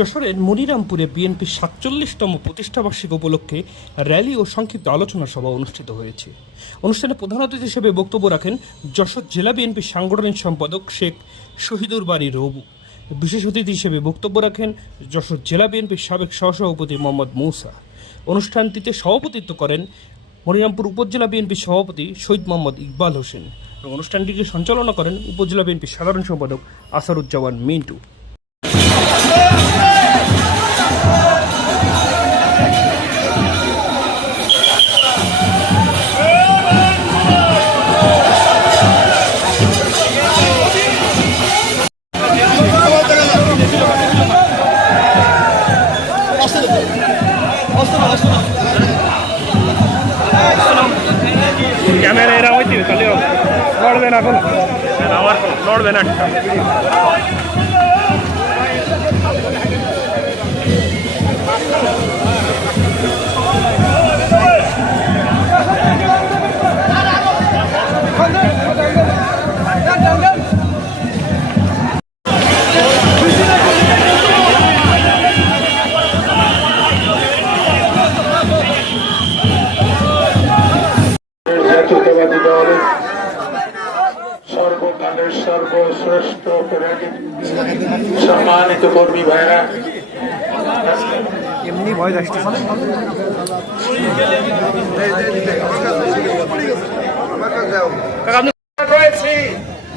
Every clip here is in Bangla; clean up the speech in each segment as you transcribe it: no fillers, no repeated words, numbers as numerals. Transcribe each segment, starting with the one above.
যশোরের মনিরামপুরে বিএনপির ৪৭তম প্রতিষ্ঠাবার্ষিকী উপলক্ষে র্যালি ও সংক্ষিপ্ত আলোচনা সভা অনুষ্ঠিত হয়েছে। অনুষ্ঠানে প্রধান অতিথি হিসেবে বক্তব্য রাখেন যশোর জেলা বিএনপির সাংগঠনিক সম্পাদক শেখ শহীদুর বাড়ি রবু। বিশেষ অতিথি হিসেবে বক্তব্য রাখেন যশোর জেলা বিএনপির সাবেক সহসভাপতি মোহাম্মদ মূসা। অনুষ্ঠানটিতে সভাপতিত্ব করেন মনিরামপুর উপজেলা বিএনপির সভাপতি শহীদ মোহাম্মদ ইকবাল হোসেন এবং অনুষ্ঠানটিকে সঞ্চালনা করেন উপজেলা বিএনপির সাধারণ সম্পাদক আসারুজ্জামান মিন্টু। ক্যামেরা এরা হইতে তাহলে লড়বে না, এখন আমার লড়বে না। জাতীয়তাবাদী দল সর্বকালের সর্বশ্রেষ্ঠ সম্মানিত কর্মী ভাইরা, এমনি ভয় আসছে।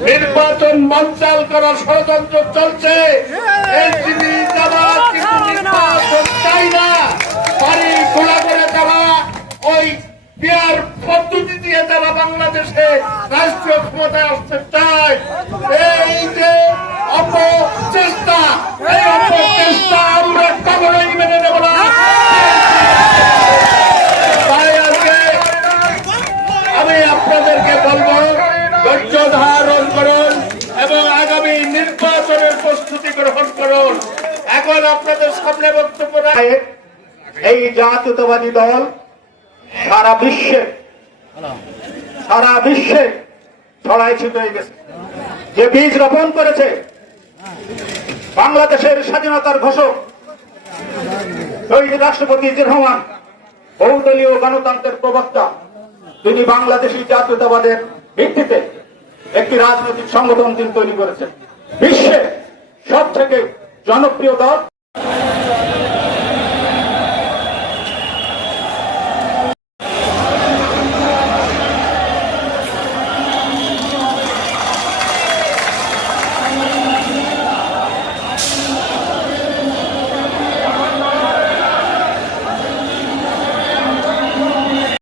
নির্বাচন মঞ্চাল করার ষড়যন্ত্র চলছে। এই জিনিস আমার কিন্তু নির্বাচন চাই না, বাড়ি খোলা করে দেওয়া ওই বিয়ার পদ্ধতি দিয়ে যারা বাংলাদেশে রাষ্ট্রীয় ক্ষমতায় আসতে চায়, এই যে অপচেষ্টা, এই অপচেষ্টা আমরা কখনোই মেনে নেব না। তাই আজকে আমি আপনাদেরকে বলবো, ধৈর্য ধারণ করুন এবং আগামী নির্বাচনের প্রস্তুতি গ্রহণ করুন। এখন আপনাদের সামনে বক্তব্য রাখে এই জাতীয়তাবাদী দল সারা বিশ্বে ছড়াই ছিটিয়ে গেছে। যে বীজ রোপণ করেছে বাংলাদেশের স্বাধীনতার ঘোষক শহীদ রাষ্ট্রপতি জিয়াউর রহমান, বহুদলীয় গণতন্ত্রের প্রবক্তা, তিনি বাংলাদেশী জাতীয়তাবাদের ভিত্তিতে একটি রাজনৈতিক সংগঠন তিনি তৈরি করেছেন। বিশ্বে সব থেকে জনপ্রিয় দল